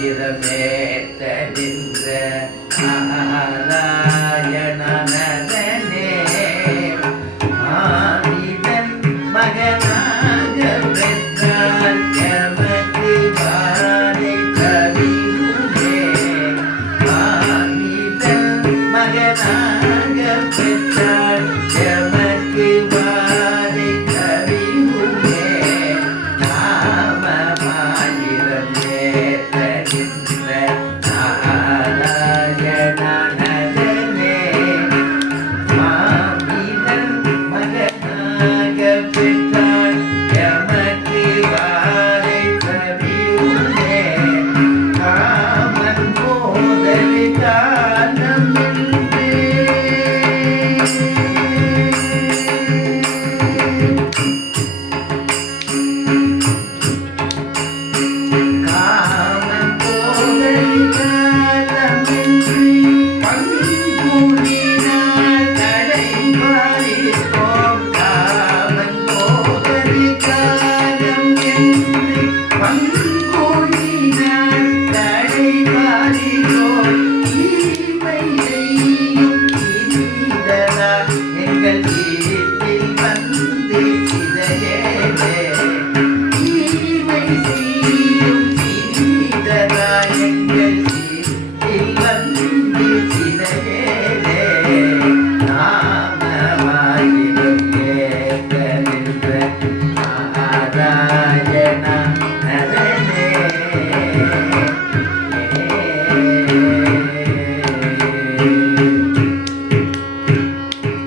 ஆயிரமேத்த நின்ற நாராயண நரனே ஆதிதன் மகனாக பெற்றான் எமக்கு வாரை கவியுமே ஆதிதன் மகனாக பெற்றான் எமக்கு வாரை கவியுமே நாமமாயிரம் ஏத்த நின்ற நாராயண நரனே மாமிதன் மகனாக பெற்றான் எமக்கு வாரை கவியுமே காமன் போதல் காலம் காமன் போதல் காலமின்றி பங்குடினார் கடைபாரிப்போம் காமன் போதல் காலம் என்று பங்குடினார் கடைபாரிப்போம் தீமை செய்யும் இனிதரா எங்கள் வீட்டில் வந்து சிதையேலே தீமை செய்யும் இனிதரா எங்கள் வீட்டில் வந்து சிதையேலே நாமமாயிரம் ஏத்த நின்ற நாராயண நரனே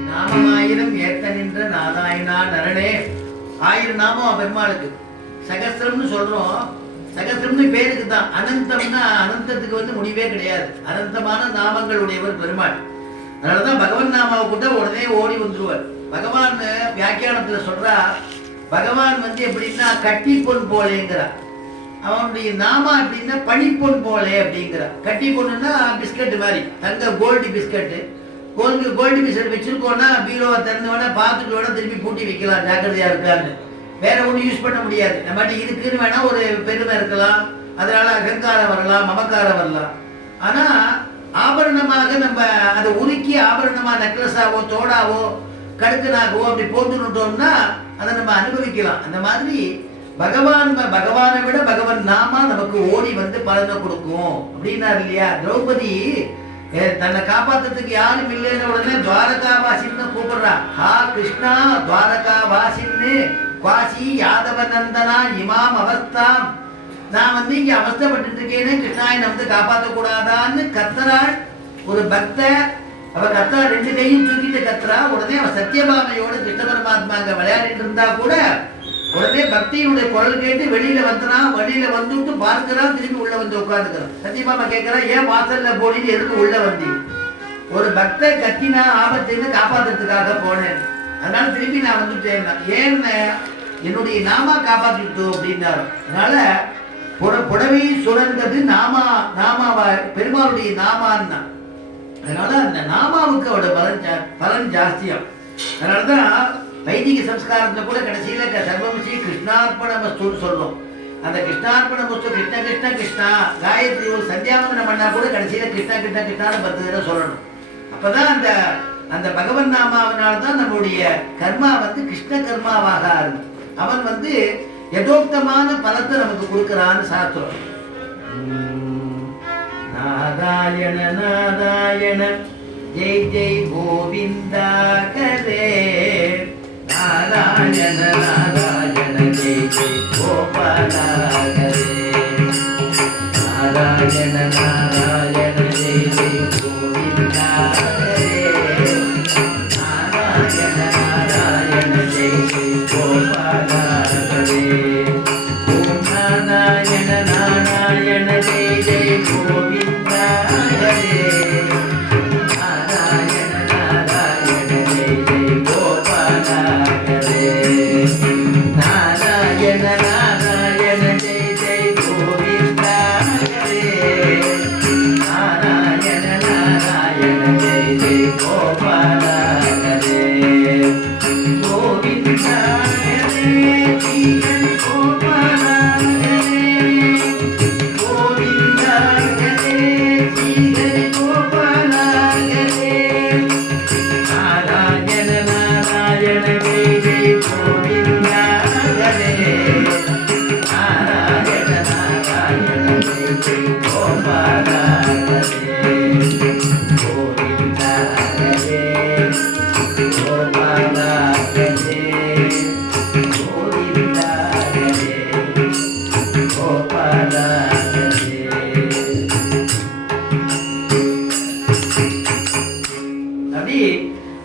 நாமமாயிரம் ஏத்த நின்ற நாராயணா நரனே. 1000 நாமம் பெருமாளுக்கு. சகஸ்திரம்னு சொல்றோம். சகஸ்திரம்னு பேருக்கு தான். அனந்தம்னா அனந்தத்துக்கு வந்து முடிவே கிடையாது. அனந்தமான நாமங்கள் உடையவர் பெருமாள். அதனாலதான் பகவன் நாமாவை கூட உடனே ஓடி வந்துருவார். பகவான் வியாக்கியானத்துல சொல்றா, பகவான் வந்து எப்படின்னா கட்டி பொன் போலேங்கிறார். அவனுடைய நாமா எப்படின்னா பனிப்பொன் போலே அப்படிங்கிறார். கட்டி பொண்ணுன்னா பிஸ்கட் மாதிரி, தங்க கோல்டு பிஸ்கட்டு. கோல்டு பிஸ்கட் வச்சிருக்கோன்னா பீரோவை திறந்து வேணா பார்த்துட்டு வேணா திருப்பி பூட்டி வைக்கலாம், ஜாக்கிரதையா இருக்கான்னு. வேற ஒன்றும் யூஸ் பண்ண முடியாது. நம்மகிட்ட இருக்குன்னு வேணா ஒரு பெருமை இருக்கலாம், அதனால அகங்காரம் வரலாம், மமக்காரம் வரலாம். ஆனா ஆபரணமாக நம்ம அதை உருக்கி ஆபரணமா நெக்லஸாவோ தோடாவோ கடுக்கனாகவோ அப்படி போட்டுட்டோம்னா அதை நம்ம அனுபவிக்கலாம். அந்த மாதிரி பகவானை விட பகவன் நாமா நமக்கு ஓடி வந்து பலனை கொடுக்கும் அப்படின்னாரு இல்லையா. திரௌபதி தன்னை காப்பாத்துறதுக்கு யாரும் இல்லைன்னு உடனே துவாரகாவாசின்னு கூப்பிடுறா. ஹா கிருஷ்ணா துவாரகாவாசின்னு குவாசி யாதவ நந்தனா இமாம் அவஸ்தாம், நான் வந்து இங்க அவஸ்தப்பட்டு இருக்கேன்னு கிருஷ்ணா என்னை வந்து காப்பாற்ற கூடாதான்னு கத்துறாள் ஒரு பக்த. அவ கத்துறா, 2 கையும் தூக்கிட்டு கத்துறா. உடனே அவ சத்யபாமையோட கிருஷ்ண பரமாத்மா அங்க விளையாடிட்டு இருந்தா கூட உடனே பக்தியினுடைய குரல் கேட்டு வெளியில வந்துறான். வெளியில வந்துட்டு பார்க்கிறான், திரும்பி உள்ள வந்து உட்காந்துக்கிறான். சத்யபாமா கேட்கிறா, ஏன் வாசல்ல போனீங்க, எதுக்கு உள்ள வந்தீங்க? ஒரு பக்த கத்தினா ஆபத்திலிருந்து காப்பாத்துறதுக்காக போனேன், அதனால திரும்பி நான் வந்துட்டேன். ஏன் என்னுடைய நாமா காப்பாற்றிட்டோம் அப்படின்னாரு. அதனால புடவை சுரந்தது நாமாவா பெருமாளுடைய நாமான்னா. அதனால அந்த நாமாவுக்கு அவரோட பலன் ஜாஸ்தியம். அதனாலதான் வைதிக சம்ஸ்காரத்துல கூட கடைசியில சர்வமசி கிருஷ்ணார்ப்பணமஸ்துன்னு சொல்லும். அந்த கிருஷ்ணார்ப்பணமஸ்து கிருஷ்ண கிருஷ்ண கிருஷ்ணா காயத்ரி ஒரு சந்தியாவந்தனம் பண்ணா கூட கடைசியில கிருஷ்ண கிருஷ்ண கிருஷ்ணான்னு 10 தடவை சொல்லணும். அப்பதான் அந்த பகவன் நாமாவினால்தான் நம்முடைய கர்மா வந்து கிருஷ்ண கர்மாவாக ஆகும். அவன் வந்து யதோக்தமான பலத்தை நமக்கு கொடுக்கிறான்னு சாஸ்திரம். நாராயண நாராயண ஜெய் ஜெய் கோவிந்தா கரே. நாராயண நாராயண ஜெய் ஜெய் கோபாலா கரே. நாராயண நாராயண ஜெய் ஜெய் கோவிந்தா கரே. நாராயண நாராயண ஜெய் ஜெய் கோபாலா கரே. ஓம் நாராயண நாராயண ஜெய் ஜெய் கோவிந்தா கரே. நாராயண நாராயண ஜெய் ஜெய் கோபாலா கரே. நாராயண நாராயண ஜெய்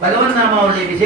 பகவன் நாமாவுடைய விசேஷம்.